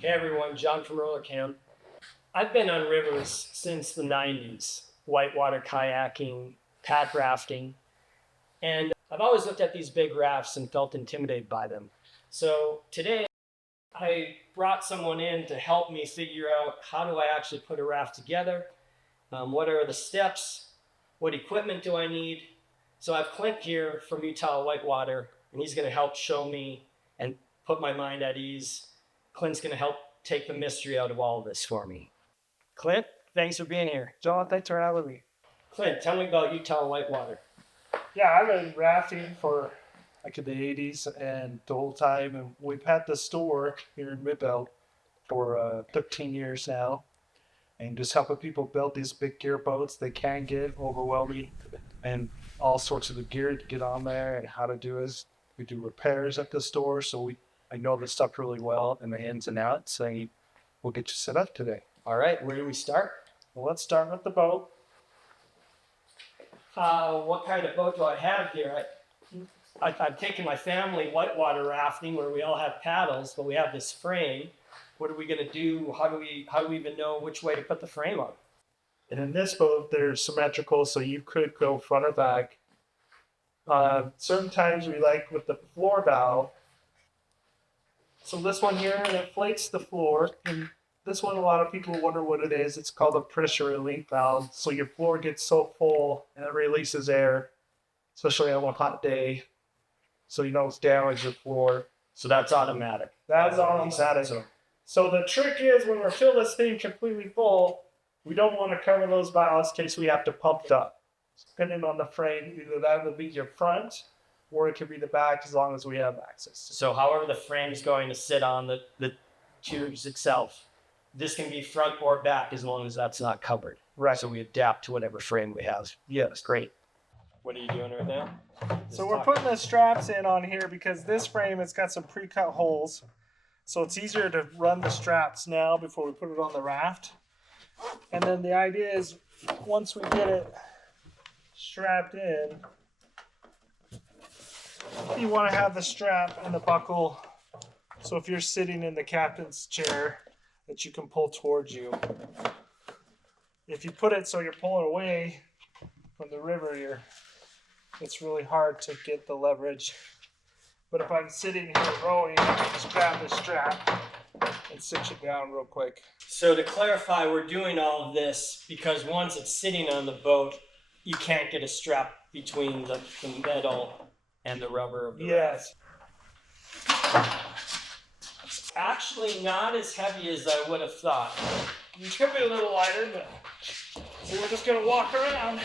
Hey everyone, John from Roller Cam. I've been on rivers since the 90s, whitewater kayaking, pack rafting, and I've always looked at these big rafts and felt intimidated by them. So today I brought someone in to help me figure out how do I actually put a raft together, what are the steps, what equipment do I need. So I have Clint here from Utah Whitewater, and he's going to help show me and put my mind at ease. Clint's going to help take the mystery out of all of this for me. Clint, thanks for being here. John, thanks for having me. Clint, tell me about Utah Whitewater. Yeah, I've been rafting for like in the 80s and the whole time. And we've had the store here in Midbelt for 13 years now. And just helping people build these big gear boats. They can get overwhelming and all sorts of the gear to get on there and how to do is we do repairs at the store. So I know the stuff really well and the ins and outs. So we'll get you set up today. All right, where do we start? Well, let's start with the boat. What kind of boat do I have here? I've taken my family whitewater rafting where we all have paddles, but we have this frame. What are we going to do? How do we even know which way to put the frame on? And in this boat, they're symmetrical, so you could go front or back. Certain times we like with the floor valve. So this one here, it inflates the floor. And this one, a lot of people wonder what it is. It's called a pressure relief valve. So your floor gets so full and it releases air, especially on a hot day. So you don't damage your floor. So that's automatic. That's automatic. So the trick is when we fill this thing completely full, we don't want to cover those valves in case we have to pump it up. Depending on the frame, either that will be your front or it could be the back as long as we have access. So however the frame is going to sit on the tubes itself, this can be front or back as long as that's not covered. Right. So we adapt to whatever frame we have. Yes. Great. What are you doing right now? So we're putting the straps in on here because this frame has got some pre-cut holes. So it's easier to run the straps now before we put it on the raft. And then the idea is once we get it strapped in, you want to have the strap and the buckle. So if you're sitting in the captain's chair, that you can pull towards you. If you put it so you're pulling away from the river, it's really hard to get the leverage. But if I'm sitting here rowing, I can just grab the strap and cinch it down real quick. So to clarify, we're doing all of this because once it's sitting on the boat, you can't get a strap between the metal and the rubber of the raft. It's actually not as heavy as I would have thought. It could be a little lighter, but so we're just going to walk around.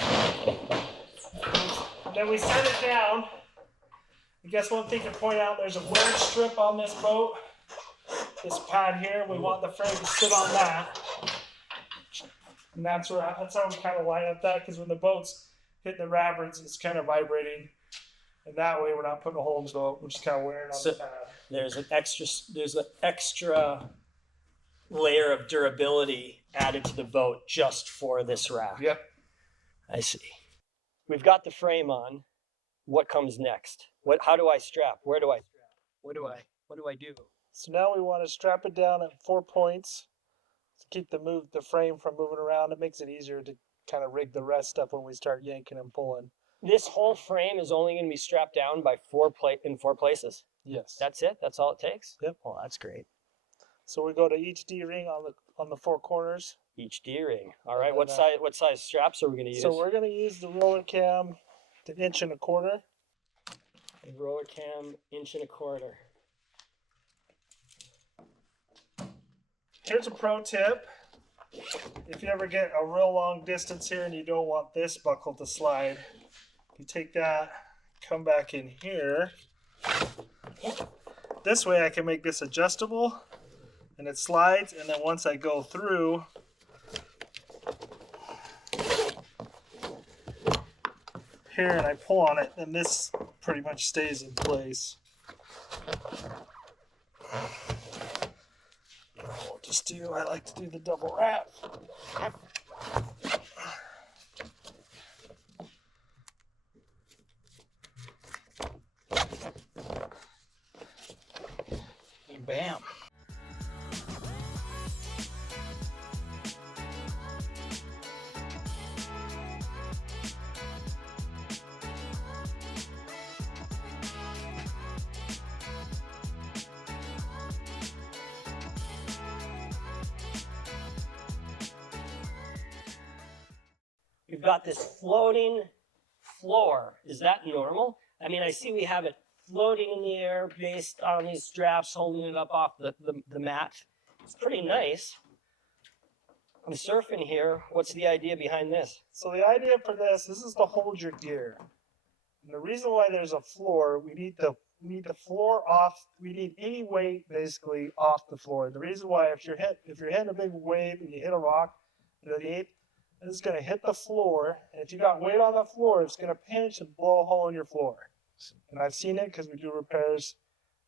And then we set it down. I guess one thing to point out, there's a wedge strip on this boat. This pad here, we want the frame to sit on that. And that's how we kind of line up that, because when the boat's hitting the rapids, it's kind of vibrating. And that way we're not putting a hole in the boat, we're just kind of wearing on the pad. There's an extra layer of durability added to the boat just for this raft. Yep. I see. We've got the frame on. What comes next? How do I strap? Where do I strap? What do I do? So now we want to strap it down at 4 points to keep the frame from moving around. It makes it easier to kind of rig the rest up when we start yanking and pulling. This whole frame is only going to be strapped down by in 4 places? Yes. That's it? That's all it takes? Yep. Well, that's great. So we go to each D-ring on the 4 corners. Each D-ring. All right. What size straps are we going to use? So we're going to use the roller cam, the 1.25 inches. A roller cam, 1.25 inches. Here's a pro tip. If you ever get a real long distance here and you don't want this buckle to slide, you take that, come back in here. This way I can make this adjustable and it slides, and then once I go through, here and I pull on it, then this pretty much stays in place. I like to do the double wrap. And bam. We've got this floating floor. Is that normal? I mean, I see we have it floating in the air based on these straps holding it up off the mat. It's pretty nice. I'm surfing here. What's the idea behind this? So the idea for this is to hold your gear. And the reason why there's a floor, we need the floor off. We need any weight basically off the floor. The reason why, if you're hitting a big wave and you hit a rock, it's going to hit the floor. And if you got weight on the floor, it's going to pinch and blow a hole in your floor. And I've seen it because we do repairs.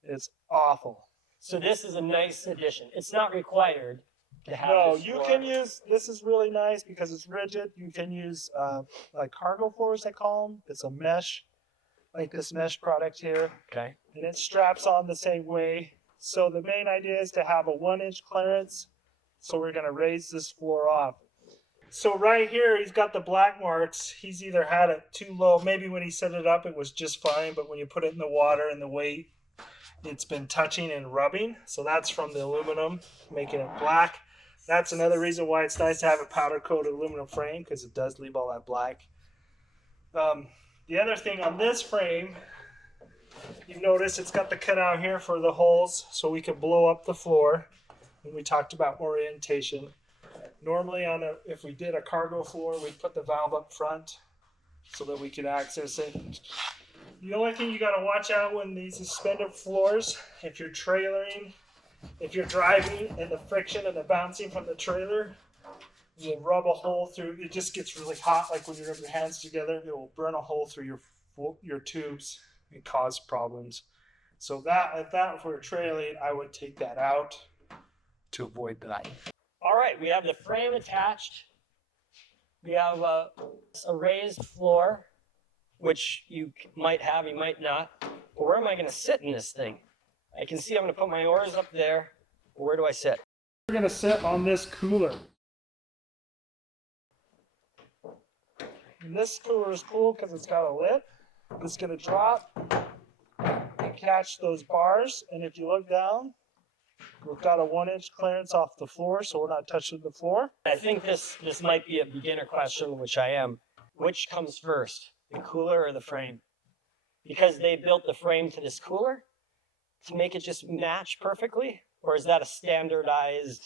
It's awful. So this is a nice addition. It's not required to have. No, this you floor. can use. This is really nice because it's rigid. You can use like cargo floors, they call them. It's a mesh, like this mesh product here. Okay. And it straps on the same way. So the main idea is to have a 1-inch clearance. So we're going to raise this floor off. So right here, he's got the black marks. He's either had it too low. Maybe when he set it up, it was just fine. But when you put it in the water and the weight, it's been touching and rubbing. So that's from the aluminum, making it black. That's another reason why it's nice to have a powder coated aluminum frame, because it does leave all that black. The other thing on this frame, you've noticed it's got the cutout here for the holes so we can blow up the floor. And we talked about orientation. Normally if we did a cargo floor, we'd put the valve up front so that we could access it. The only thing you got to watch out when these suspended floors, if you're trailering, if you're driving and the friction and the bouncing from the trailer will rub a hole through. It just gets really hot, like when you rub your hands together, it will burn a hole through your tubes and cause problems. So if we're trailing, I would take that out to avoid that. All right, we have the frame attached. We have a raised floor, which you might have, you might not. But where am I going to sit in this thing? I can see I'm going to put my oars up there. Where do I sit? We're going to sit on this cooler. And this cooler is cool because it's got a lid. It's going to drop and catch those bars. And if you look down, we've got a 1-inch clearance off the floor, so we're not touching the floor. I think this might be a beginner question, which I am. Which comes first, the cooler or the frame? Because they built the frame to this cooler to make it just match perfectly? Or is that a standardized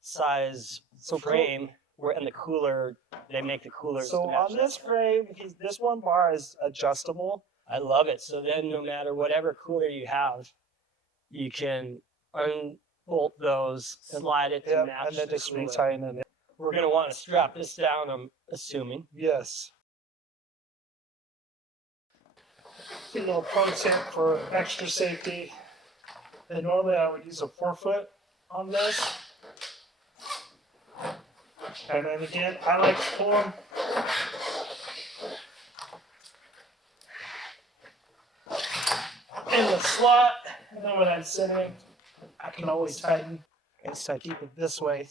size frame and the cooler, they make the coolers So to match on this frame, this one bar is adjustable. I love it. So then no matter whatever cooler you have, you can unbolt those, slide it to match and then the just cooler. retighten it. We're going to want to strap this down, I'm assuming. Yes. A little pro tip for extra safety. And normally I would use a 4-foot on this. And then again, I like to pull them in the slot. And then when I'm sitting, I can always tighten. And so I keep it this way.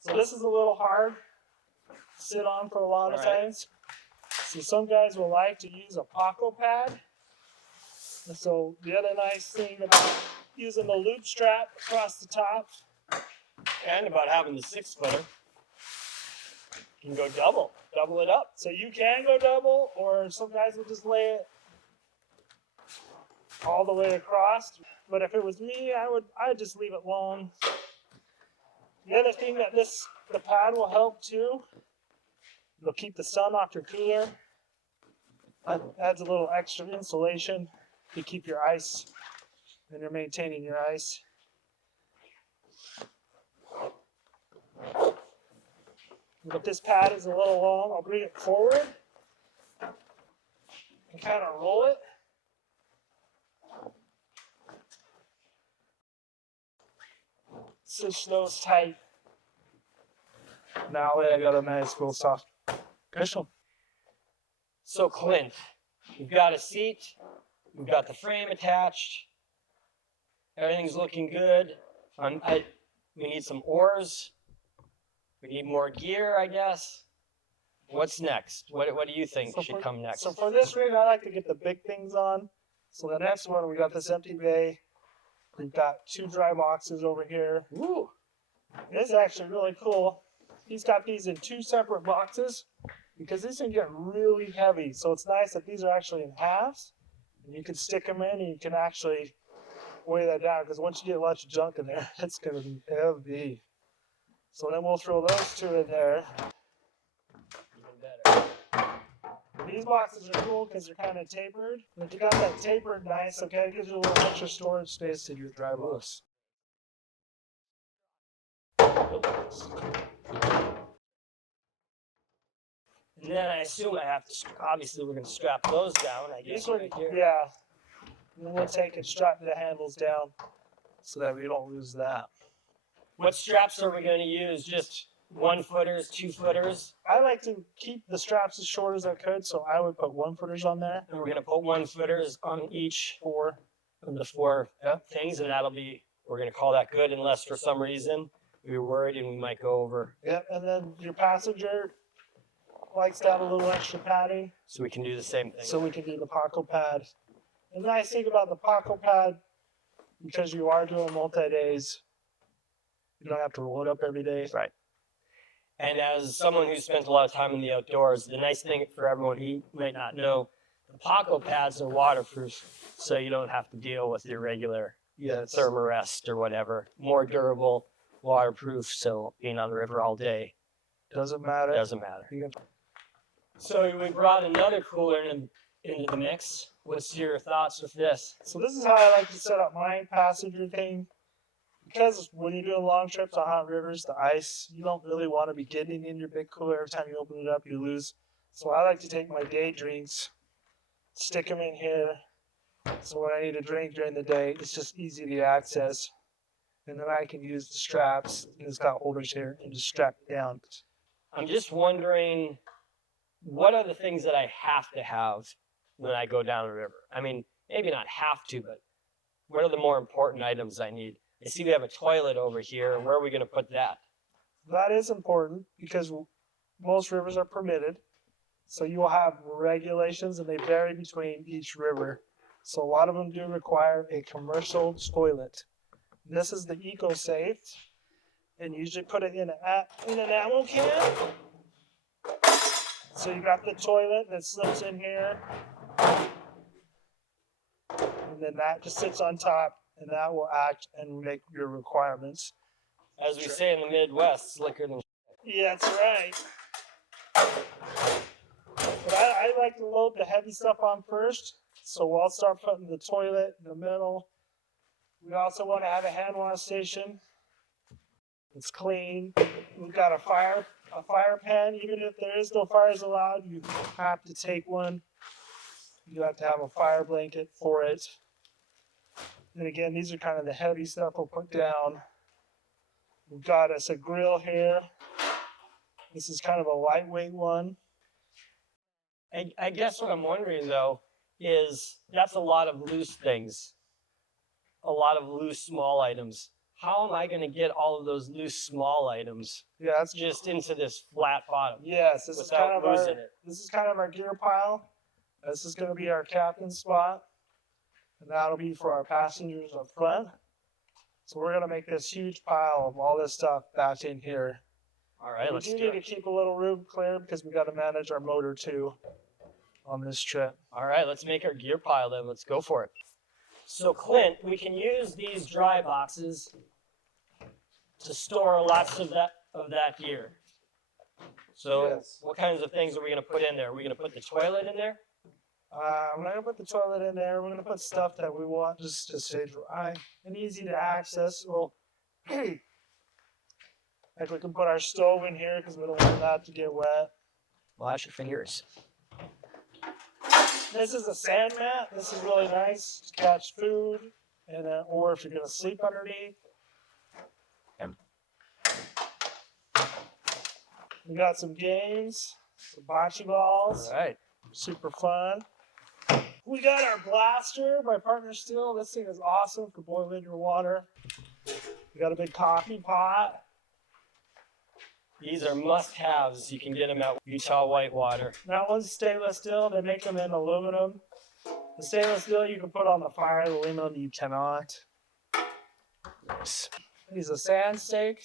So this is a little hard to sit on for a lot of times. So some guys will like to use a Paco pad. And so the other nice thing about using the loop strap across the top And about having the 6-footer, you can go double it up. So you can go double, or some guys will just lay it all the way across. But if it was me, I'd just leave it long. The other thing that the pad will help too, it'll keep the sun off your cooler. It adds a little extra insulation to keep your ice, and you're maintaining your ice. But this pad is a little long. I'll bring it forward and kind of roll it. Cinch those tight. Now I got a nice cool soft cushion. So Clint, we've got a seat, we've got the frame attached, everything's looking good. We need some oars. We need more gear, I guess. What's next? What do you think should come next? So for this rig, I like to get the big things on. So the next one, we got this empty bay. We've got 2 dry boxes over here. Woo! This is actually really cool. He's got these in 2 separate boxes. because these can get really heavy. So it's nice that these are actually in halves, and you can stick them in and you can actually weigh that down, because once you get a bunch of junk in there, it's going to be heavy. So then we'll throw those two in there. Even better. These boxes are cool because they're kind of tapered. But you got that tapered nice, okay? It gives you a little extra storage space in your dry box. And then I assume I have to, obviously we're going to strap those down, I guess, These are, right here. yeah. And then we'll take and strap the handles down so that we don't lose that. What straps are we going to use? Just 1-footers, 2-footers? I like to keep the straps as short as I could, so I would put 1-footers on there. And we're going to put 1-footers on each 4 of the 4 things, and that'll be, we're going to call that good, unless for some reason we were worried and we might go over. Yep, and then your passenger likes to have a little extra padding, So we can do the same thing. so we can do the pocket pad. And the nice thing about the pocket pad, because you are doing multi-days, you don't have to roll it up every day. Right. And as someone who spent a lot of time in the outdoors, the nice thing for everyone who might not know, the pocket pads are waterproof, so you don't have to deal with your regular Thermarest or whatever. More durable, waterproof, so being on the river all day Doesn't matter. doesn't matter. So we brought another cooler into the mix. What's your thoughts with this? So this is how I like to set up my passenger thing. Because when you're doing long trips on hot rivers, the ice, you don't really want to be getting in your big cooler. Every time you open it up, you lose. So I like to take my day drinks, stick them in here. So when I need a drink during the day, it's just easy to access. And then I can use the straps, and it's got holders here, and just strap it down. I'm just wondering, what are the things that I have to have when I go down the river? I mean, maybe not have to, but what are the more important items I need? I see we have a toilet over here. Where are we going to put that? That is important because most rivers are permitted. So you will have regulations, and they vary between each river. So a lot of them do require a commercial toilet. This is the eco-safe, and you usually put it in an ammo can. So you got the toilet that slips in here, and then that just sits on top, and that will act and make your requirements. As we say in the Midwest, slicker than. Yeah, that's right. But I like to load the heavy stuff on first, so I'll start putting the toilet in the middle. We also want to have a hand wash station. It's clean. We've got a fire pan. Even if there is no fires allowed, you have to take one. You have to have a fire blanket for it. And again, these are kind of the heavy stuff we'll put down. We've got us a grill here. This is kind of a lightweight one. I guess what I'm wondering, though, is that's a lot of loose things. A lot of loose, small items. How am I going to get all of those loose, small items Yeah, that's just into this flat bottom? yes. This is kind without of losing it? this is kind of our gear pile. This is going to be our captain's spot, and that'll be for our passengers up front. So we're going to make this huge pile of all this stuff back in here. All right, let's We do do need it. to keep a little room clear because we got to manage our motor too on this trip. All right, let's make our gear pile then. Let's go for it. So Clint, we can use these dry boxes to store lots of that gear. So Yes. what kinds of things are we going to put in there? Are we going to put the toilet in there? We're not gonna put the toilet in there. We're gonna put stuff that we want just to stay dry and easy to access. Well, like we can put our stove in here because we don't want that to get wet. Wash your fingers. This is a sand mat. This is really nice to catch food, and or if you're gonna sleep underneath. We got some games, some bocce balls, All right. super fun. We got our blaster by Partner Steel. This thing is awesome for boiling your water. We got a big coffee pot. These are must-haves. You can get them at Utah Whitewater. That one's stainless steel. They make them in aluminum. The stainless steel you can put on the fire. The aluminum you cannot. Nice. These a sand stake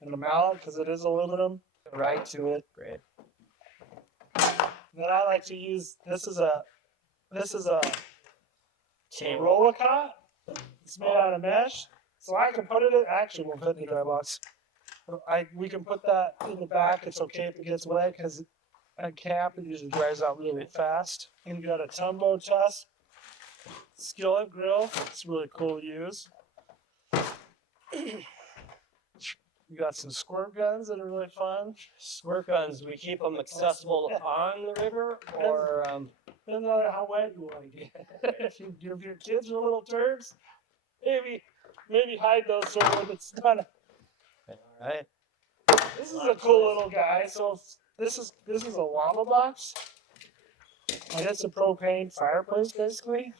and a mallet because it is aluminum. Right to it. Great. Then I like to use this is a Table. roller cot. It's made out of mesh, so I can put it in. Actually, we'll put it in the dry box. We can put that in the back. It's okay if it gets wet because at camp it usually dries out really fast. And you got a tumbo tusk skillet grill. It's really cool to use. You got some squirt guns that are really fun. Squirt guns, we keep them accessible on the river, or Doesn't matter how wet you want to get. if your kids are little turds, maybe hide those so when it's done. all right. This is a cool little guy. So this is a lava box. I guess a propane fireplace basically.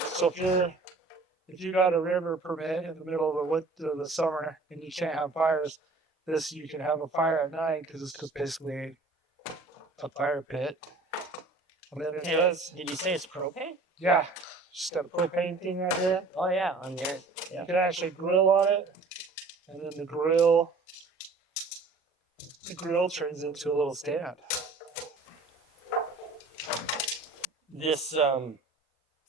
So if you got a river permit in the middle of the summer and you can't have fires, you can have a fire at night because it's just basically a fire pit. And then it does. Did you say it's propane? Yeah, just got a propane thing right there. Oh yeah, on there. Yeah. You can actually grill on it, and then the grill turns into a little stand. This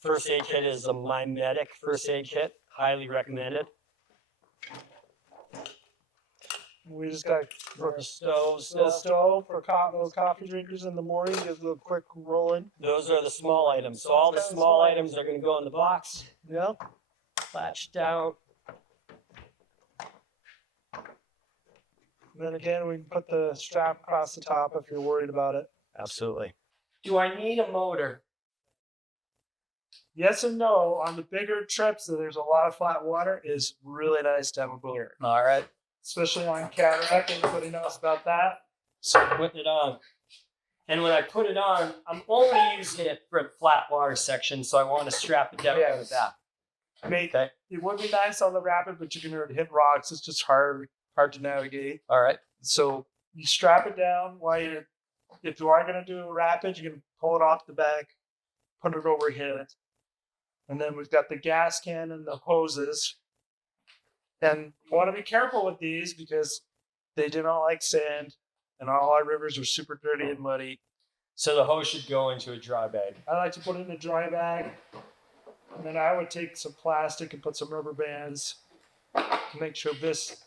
first aid kit is a My Medic first aid kit. Highly recommended. We just got For the stoves. a stove for those coffee drinkers in the morning. Just a little quick rolling. Those are the small items. So all the small items are going to go in the box. Yeah. Latch down. And then again, we can put the strap across the top if you're worried about it. Absolutely. Do I need a motor? Yes and no. On the bigger trips, there's a lot of flat water. It's really nice to have a motor, All right. especially on cataract. Anybody knows about that? So I'm putting it on. And when I put it on, I'm only using it for the flat water section, so I want to strap it down with that. I mean, Okay. it would be nice on the rapid, but you can hit rocks. It's just hard to navigate. All right. So you strap it down if you are going to do a rapid, you can pull it off the back, put it over here. And then we've got the gas can and the hoses. And you want to be careful with these because they do not like sand, and all our rivers are super dirty and muddy. So the hose should go into a dry bag. I like to put it in a dry bag, and then I would take some plastic and put some rubber bands to make sure these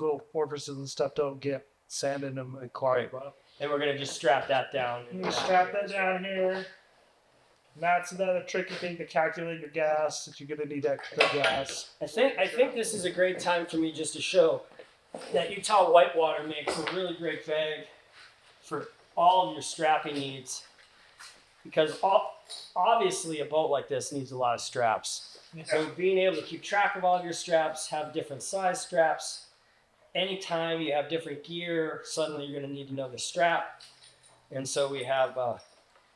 little orifices and stuff don't get sand in them and clog them up. And we're going to just strap that down. You strap that down here. And that's another tricky thing to calculate your gas if you're going to need extra gas. I think this is a great time for me just to show that Utah Whitewater makes a really great bag for all of your strapping needs. Because obviously a boat like this needs a lot of straps. So being able to keep track of all of your straps, have different size straps. Anytime you have different gear, suddenly you're going to need another strap. And so we have a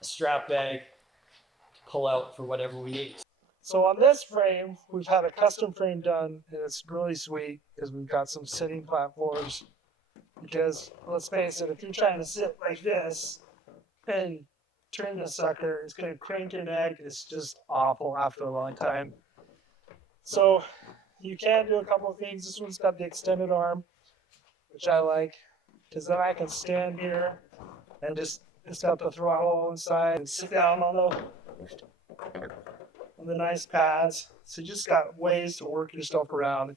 strap bag to pull out for whatever we need. So on this frame, we've had a custom frame done, and it's really sweet because we've got some sitting platforms. Because let's face it, if you're trying to sit like this and turn the sucker, it's going to crank your neck. It's just awful after a long time. So you can do a couple of things. This one's got the extended arm, which I like, because then I can stand here and just got the throttle inside and sit down on the nice pads. So you just got ways to work yourself around.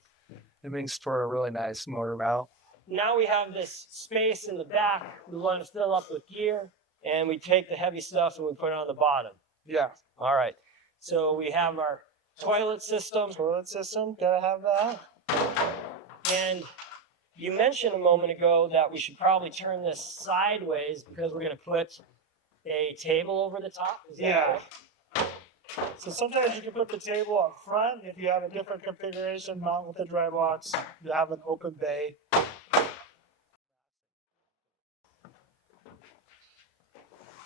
It makes for a really nice motor mount. Now we have this space in the back. We want to fill up with gear, and we take the heavy stuff and we put it on the bottom. Yeah. All right. So we have our toilet system. Gotta have that. And you mentioned a moment ago that we should probably turn this sideways because we're going to put a table over the top. Is that Yeah. right? So sometimes you can put the table up front if you have a different configuration, not with the dry box. You have an open bay.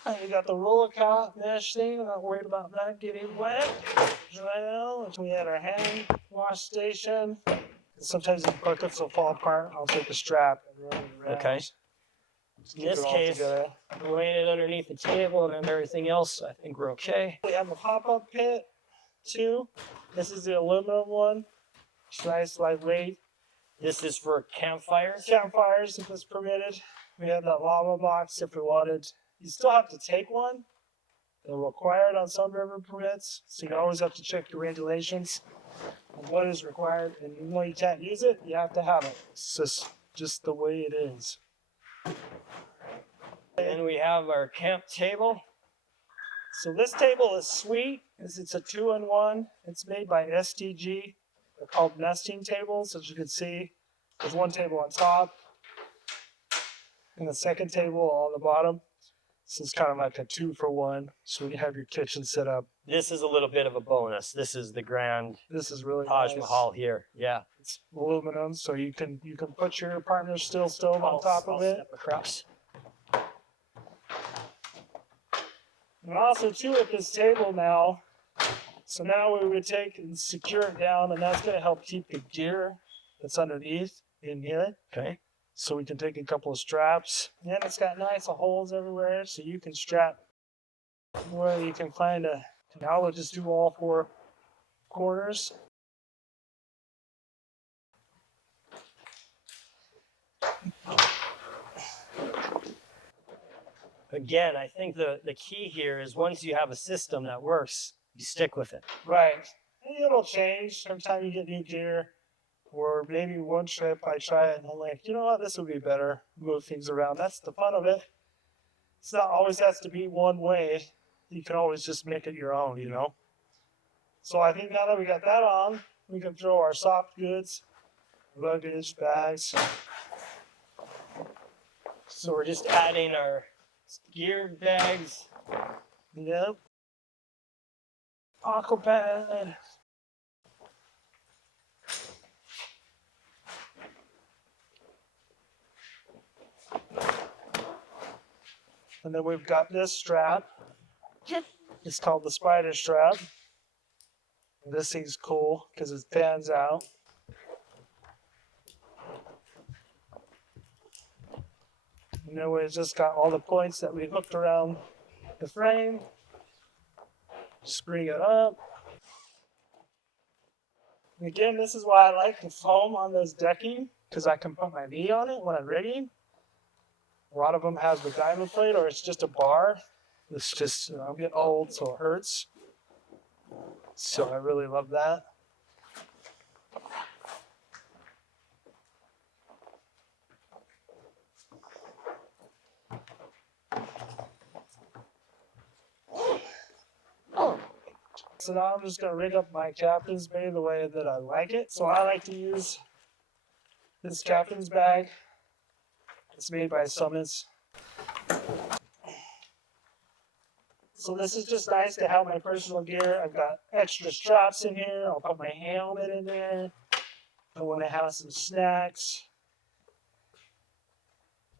And you got the roller cot mesh thing. I'm not worried about that getting wet. Right now, we had our hand wash station. Sometimes the buckets will fall apart. I'll take the strap and run it around. Okay. Just In keep this it all case, together. we're laying it underneath the table and everything else. I think we're okay. We have a pop-up pit too. This is the aluminum one. It's nice, lightweight. This is for campfires. Campfires, if it's permitted. We have that lava box if we wanted. You still have to take one. They're required on some river permits, so you always have to check your regulations on what is required. And even though you can't use it, you have to have it. It's just the way it is. And we have our camp table. So this table is sweet. It's a 2-in-1. It's made by STG. They're called nesting tables, as you can see. There's one table on top and the second table on the bottom. This is kind of like a 2-for-1. So when you have your kitchen set up, This is a little bit of a bonus. This is the grand this is really Taj nice. Mahal here. Yeah. It's aluminum, so you can put your partner's steel stove on top of it. Step across. And also too with this table now, so now we would take and secure it down, and that's going to help keep the gear that's underneath in here. Okay. So we can take a couple of straps, and it's got nice holes everywhere, so you can strap where you can find a. Now we'll just do all 4 corners. Again, I think the key here is once you have a system that works, you stick with it. Right. And it'll change every time you get new gear. Or maybe one trip I try it and I'm like, you know what, this would be better. Move things around. That's the fun of it. It's not always has to be one way. You can always just make it your own, you know. So I think now that we got that on, we can throw our soft goods, luggage, bags. So we're just adding our gear bags. Yep. Aquapad. And then we've got this strap. It's called the spider strap. And this thing's cool because it fans out. And then we've just got all the points that we hooked around the frame. Just bring it up. And again, this is why I like the foam on this decking, because I can put my knee on it when I'm rigging. A lot of them have the diamond plate, or it's just a bar. It's just, you know, I'm getting old, so it hurts. So I really love that. So now I'm just going to rig up my captain's bag the way that I like it. So I like to use this captain's bag. It's made by Summits. So this is just nice to have my personal gear. I've got extra straps in here. I'll put my helmet in there. I want to have some snacks.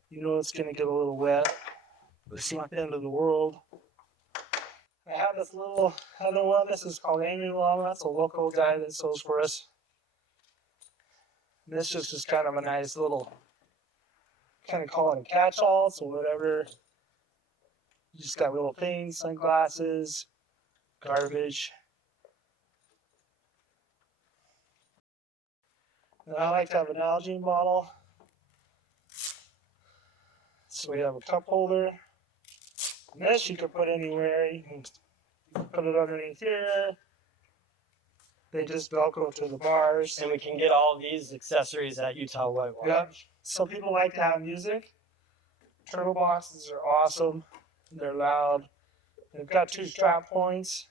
You know it's going to get a little wet. It's not the end of the world. I have this little other one. This is called Amy Long. That's a local guy that sells for us. And this is just kind of a nice little, kind of call it a catch-all, so whatever. You just got little things, sunglasses, garbage. And I like to have an Nalgene bottle. So we have a cup holder. And this you can put anywhere. You can put it underneath here. They just Velcro to the bars. And we can get all these accessories at Utah Whitewater. Yep. Some people like to have music. Turtle boxes are awesome. They're loud. They've got 2 strap points.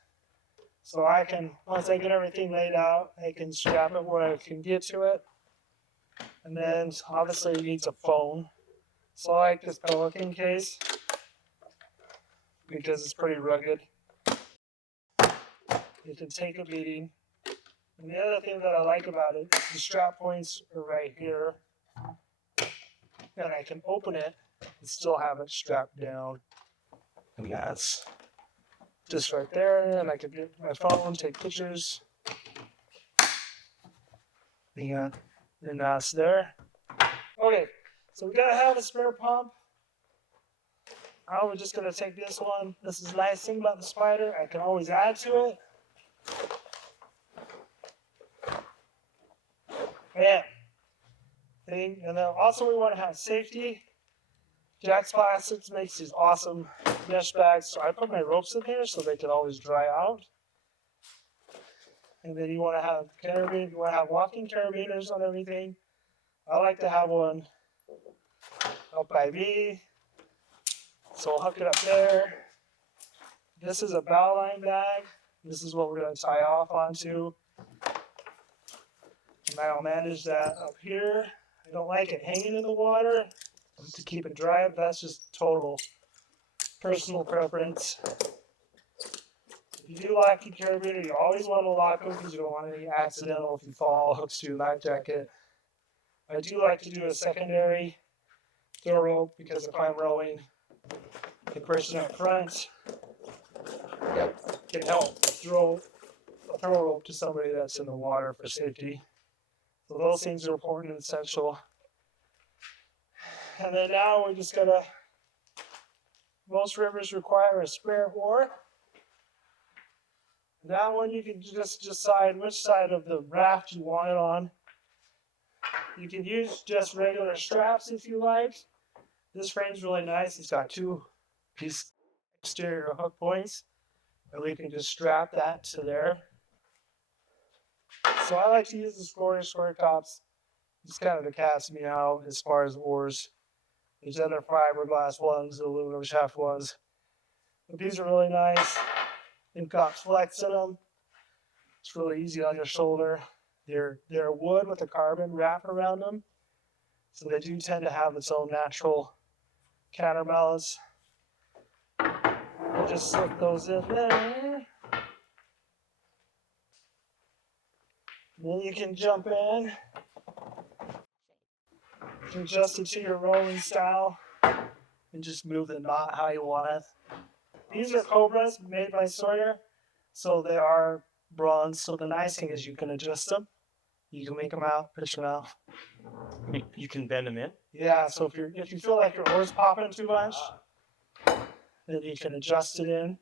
So I can, once I get everything laid out, I can strap it where I can get to it. And then obviously it needs a phone. So I like this Pelican case because it's pretty rugged. It can take a beating. And the other thing that I like about it, the strap points are right here. And I can open it and still have it strapped down. And that's just right there. And I can get my phone, take pictures. Yeah, and that's there. Okay, so we gotta have a spare pump. We're just gonna take this one. This is the nice thing about the spider. I can always add to it. Yeah. And then also we want to have safety. Jack's Plastics makes these awesome mesh bags. So I put my ropes in here so they can always dry out. And then you want to have carabiner, you want to have walking carabiners on everything. I like to have one up by me. So I'll hook it up there. This is a bow line bag. This is what we're going to tie off onto. And I'll manage that up here. I don't like it hanging in the water to keep it dry, but that's just total personal preference. If you do lock your carabiner, you always want to lock them because you don't want any accidental if you fall, hooks to your life jacket. I do like to do a secondary throw rope because if I'm rowing, the person up front can help throw a throw rope to somebody that's in the water for safety. So those things are important and essential. And then now we're just gonna, most rivers require a spare oar. That one you can just decide which side of the raft you want it on. You can use just regular straps if you like. This frame's really nice. It's got two piece exterior hook points. And we can just strap that to there. So I like to use the square tops. It's kind of to cast me out as far as oars. There's other fiberglass ones, aluminum shaft ones. But these are really nice. They've got flex in them. It's really easy on your shoulder. They're wood with a carbon wrap around them. So they do tend to have its own natural counterbalance. We'll just slip those in there. Then you can jump in. Adjust it to your rolling style. And just move the knot how you want it. These are Cobras made by Sawyer. So they are bronze. So the nice thing is you can adjust them. You can make them out, pitch them out. You can bend them in? Yeah, so if you feel like your oar's popping too much, then you can adjust it in.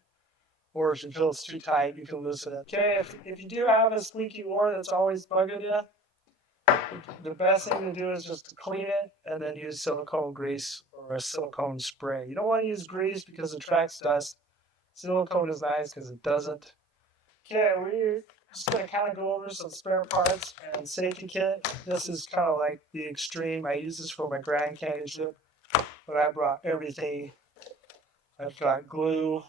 Or if you feel it's too tight, you can loosen it. Okay, if you do have a squeaky oar that's always bugging you, the best thing to do is just to clean it and then use silicone grease or a silicone spray. You don't want to use grease because it attracts dust. Silicone is nice because it doesn't. Okay, we're just going to kind of go over some spare parts and safety kit. This is kind of like the extreme. I use this for my Grand Canyon ship, but I brought everything. I've got glue.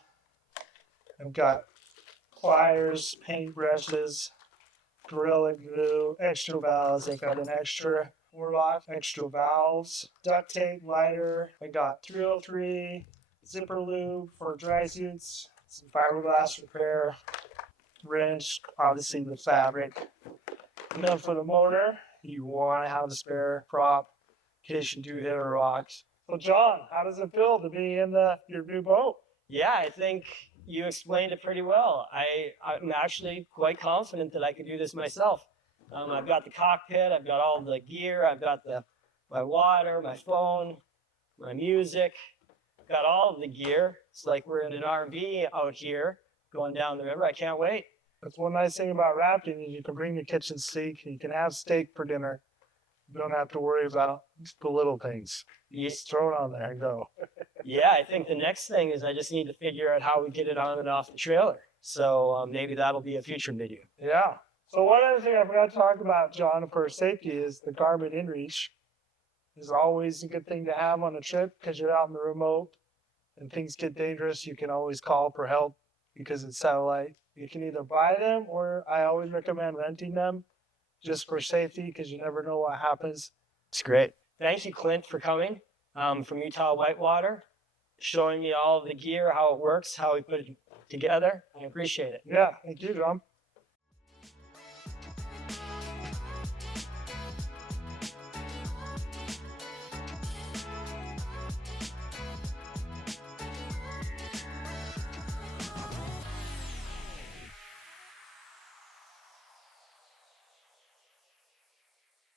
I've got pliers, paintbrushes, Gorilla Glue, extra valves. I got an extra warlock, extra valves, duct tape, lighter. I got 303 zipper lube for dry suits, some fiberglass repair, wrench, obviously the fabric. And then for the motor, you want to have a spare prop in case you do hit a rock. So John, how does it feel to be in your new boat? Yeah, I think you explained it pretty well. I'm actually quite confident that I could do this myself. I've got the cockpit, I've got all the gear, I've got my water, my phone, my music, got all of the gear. It's like we're in an RV out here going down the river. I can't wait. That's one nice thing about rafting is you can bring your kitchen sink and you can have steak for dinner. You don't have to worry about the little things. You just throw it on there and go. Yeah, I think the next thing is I just need to figure out how we get it on and off the trailer. So maybe that'll be a future video. Yeah. So one other thing I forgot to talk about, John, for safety is the Garmin InReach is always a good thing to have on a trip because you're out in the remote and things get dangerous. You can always call for help because it's satellite. You can either buy them or I always recommend renting them just for safety because you never know what happens. It's great. Thank you, Clint, for coming from Utah Whitewater, showing me all of the gear, how it works, how we put it together. I appreciate it. Yeah, thank you, John.